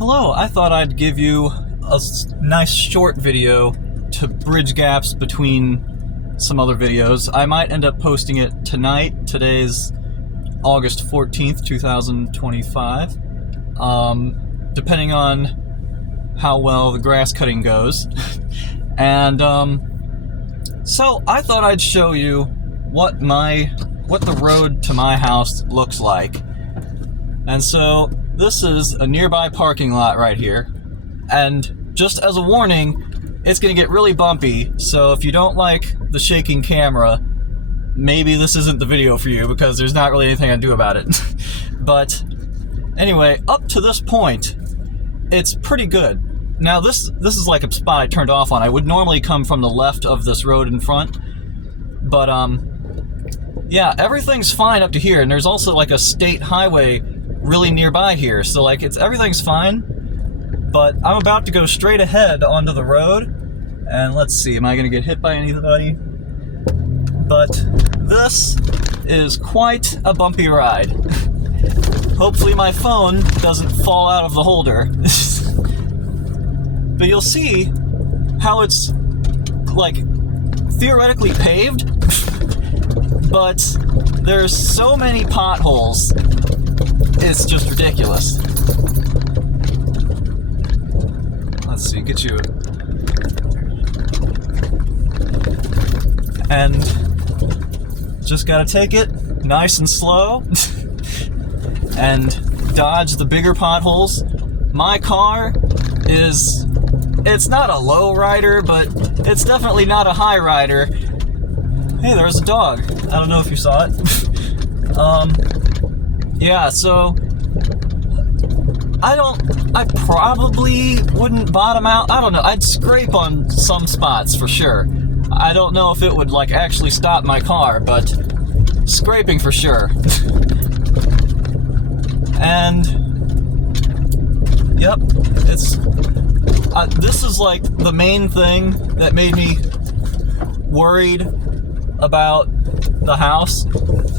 Hello, I thought I'd give you a nice short video to bridge gaps between some other videos. I might end up posting it tonight. Today's August 14th, 2025. Depending on how well the grass cutting goes. And so I thought I'd show you what the road to my house looks like. And so this is a nearby parking lot right here. And just as a warning, it's gonna get really bumpy, so if you don't like the shaking camera, maybe this isn't the video for you because there's not really anything I can do about it. But anyway, up to this point, it's pretty good. Now this is like a spot I turned off on. I would normally come from the left of this road in front, but yeah, everything's fine up to here, and there's also like a state highway really nearby here, so like everything's fine. But I'm about to go straight ahead onto the road, and let's see, am I gonna get hit by anybody? But this is quite a bumpy ride. Hopefully my phone doesn't fall out of the holder. But you'll see how it's like theoretically paved, but there's so many potholes, it's just ridiculous. Let's see, get you. And just gotta take it nice and slow and dodge the bigger potholes. My car it's not a low rider, but it's definitely not a high rider. Hey, there's a dog. I don't know if you saw it. Yeah, so I probably wouldn't bottom out. I don't know. I'd scrape on some spots for sure. I don't know if it would like actually stop my car, but scraping for sure. And yep, this is like the main thing that made me worried about the house.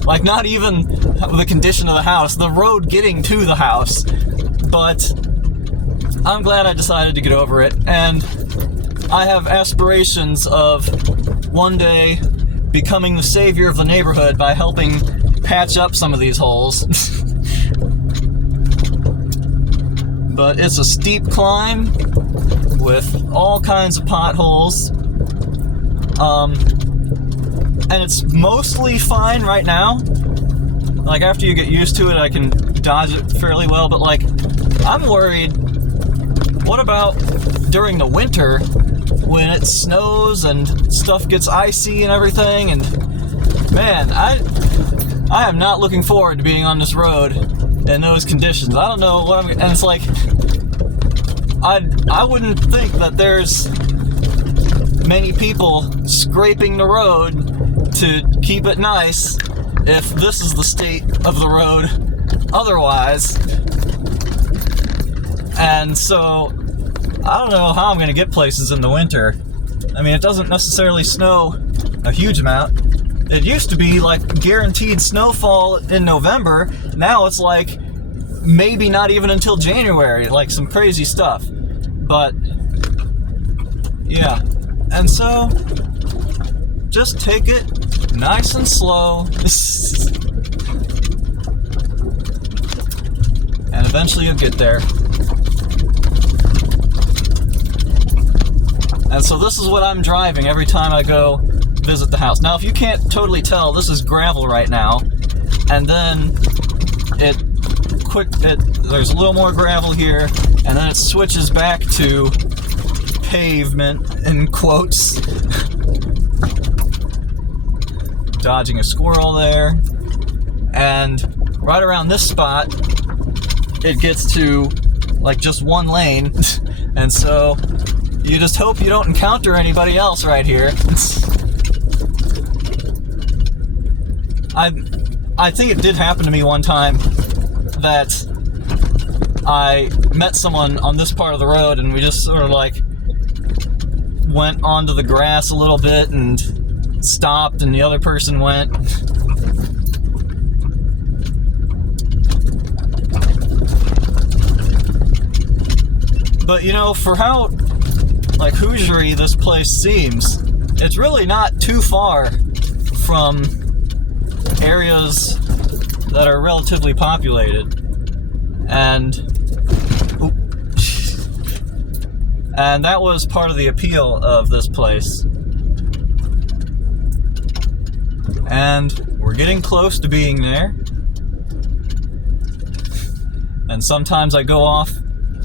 Like, not even the condition of the house, the road getting to the house. But I'm glad I decided to get over it, and I have aspirations of one day becoming the savior of the neighborhood by helping patch up some of these holes. But it's a steep climb with all kinds of potholes. And it's mostly fine right now. Like, after you get used to it, I can dodge it fairly well, but like, I'm worried, what about during the winter when it snows and stuff gets icy and everything? And man, I am not looking forward to being on this road in those conditions. I don't know what and it's like, I wouldn't think that there's many people scraping the road to keep it nice if this is the state of the road otherwise. And so I don't know how I'm gonna get places in the winter. I mean, it doesn't necessarily snow a huge amount. It used to be like guaranteed snowfall in November. Now it's like maybe not even until January, like some crazy stuff. But yeah, and so just take it nice and slow. And eventually you'll get there. And so this is what I'm driving every time I go visit the house. Now, if you can't totally tell, this is gravel right now. And then there's a little more gravel here, and then it switches back to pavement, in quotes. Dodging a squirrel there. And right around this spot, it gets to like just one lane. And so you just hope you don't encounter anybody else right here. I think it did happen to me one time that I met someone on this part of the road, and we just sort of like went onto the grass a little bit and stopped, and the other person went. But you know, for how like Hoosier-y this place seems, it's really not too far from areas that are relatively populated. And that was part of the appeal of this place. And we're getting close to being there. And sometimes I go off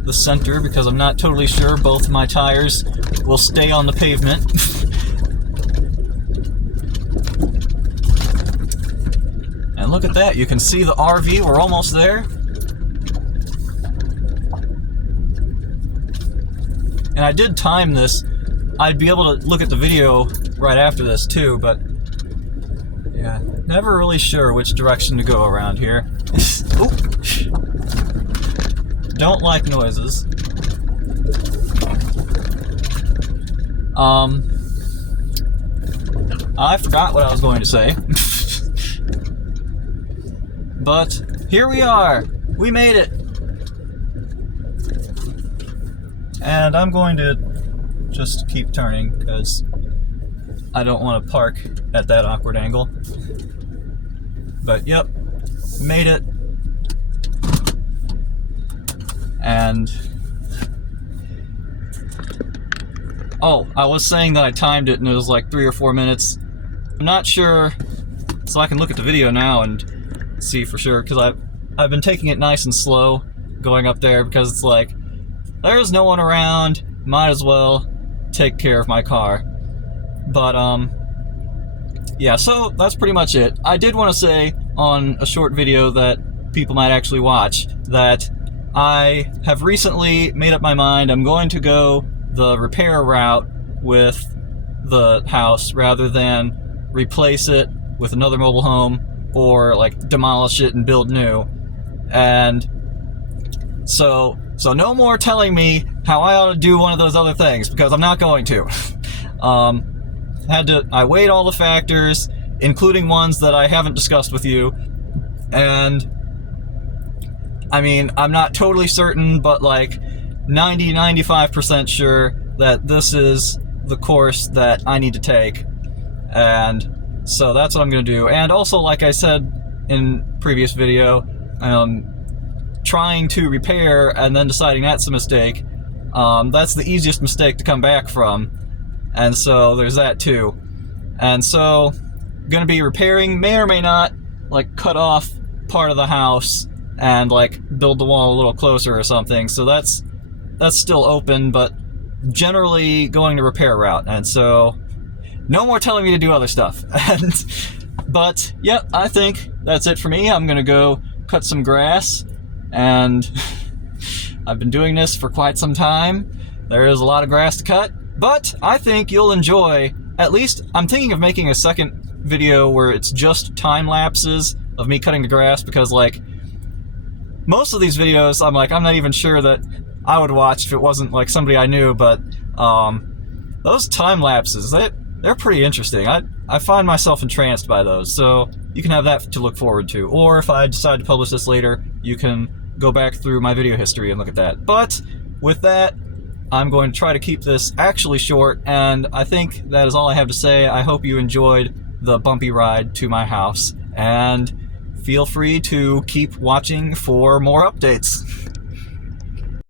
the center because I'm not totally sure both my tires will stay on the pavement. And look at that, you can see the RV, we're almost there. And I did time this. I'd be able to look at the video right after this too, but yeah, never really sure which direction to go around here. Don't like noises. I forgot what I was going to say. But here we are. We made it. And I'm going to just keep turning because I don't want to park at that awkward angle. But yep, made it. And oh, I was saying that I timed it and it was like 3 or 4 minutes. I'm not sure, so I can look at the video now and see for sure, because I've been taking it nice and slow going up there because it's like there's no one around, might as well take care of my car. But yeah, so that's pretty much it. I did want to say on a short video that people might actually watch that I have recently made up my mind. I'm going to go the repair route with the house rather than replace it with another mobile home or like demolish it and build new. And so no more telling me how I ought to do one of those other things, because I'm not going to. I weighed all the factors, including ones that I haven't discussed with you, and I mean, I'm not totally certain, but like 90-95% sure that this is the course that I need to take. And so that's what I'm going to do. And also, like I said in previous video, trying to repair and then deciding that's a mistake, that's the easiest mistake to come back from. And so there's that too. And so going to be repairing, may or may not like cut off part of the house and like build the wall a little closer or something. So that's still open, but generally going to repair route. And so no more telling me to do other stuff. But yep, I think that's it for me. I'm gonna go cut some grass, and I've been doing this for quite some time. There is a lot of grass to cut, but I think you'll enjoy, at least I'm thinking of making a second video where it's just time lapses of me cutting the grass, because like most of these videos I'm not even sure that I would watch if it wasn't like somebody I knew, but those time lapses, they're pretty interesting. I find myself entranced by those, so you can have that to look forward to. Or if I decide to publish this later, you can go back through my video history and look at that. But with that, I'm going to try to keep this actually short, and I think that is all I have to say. I hope you enjoyed the bumpy ride to my house, and feel free to keep watching for more updates.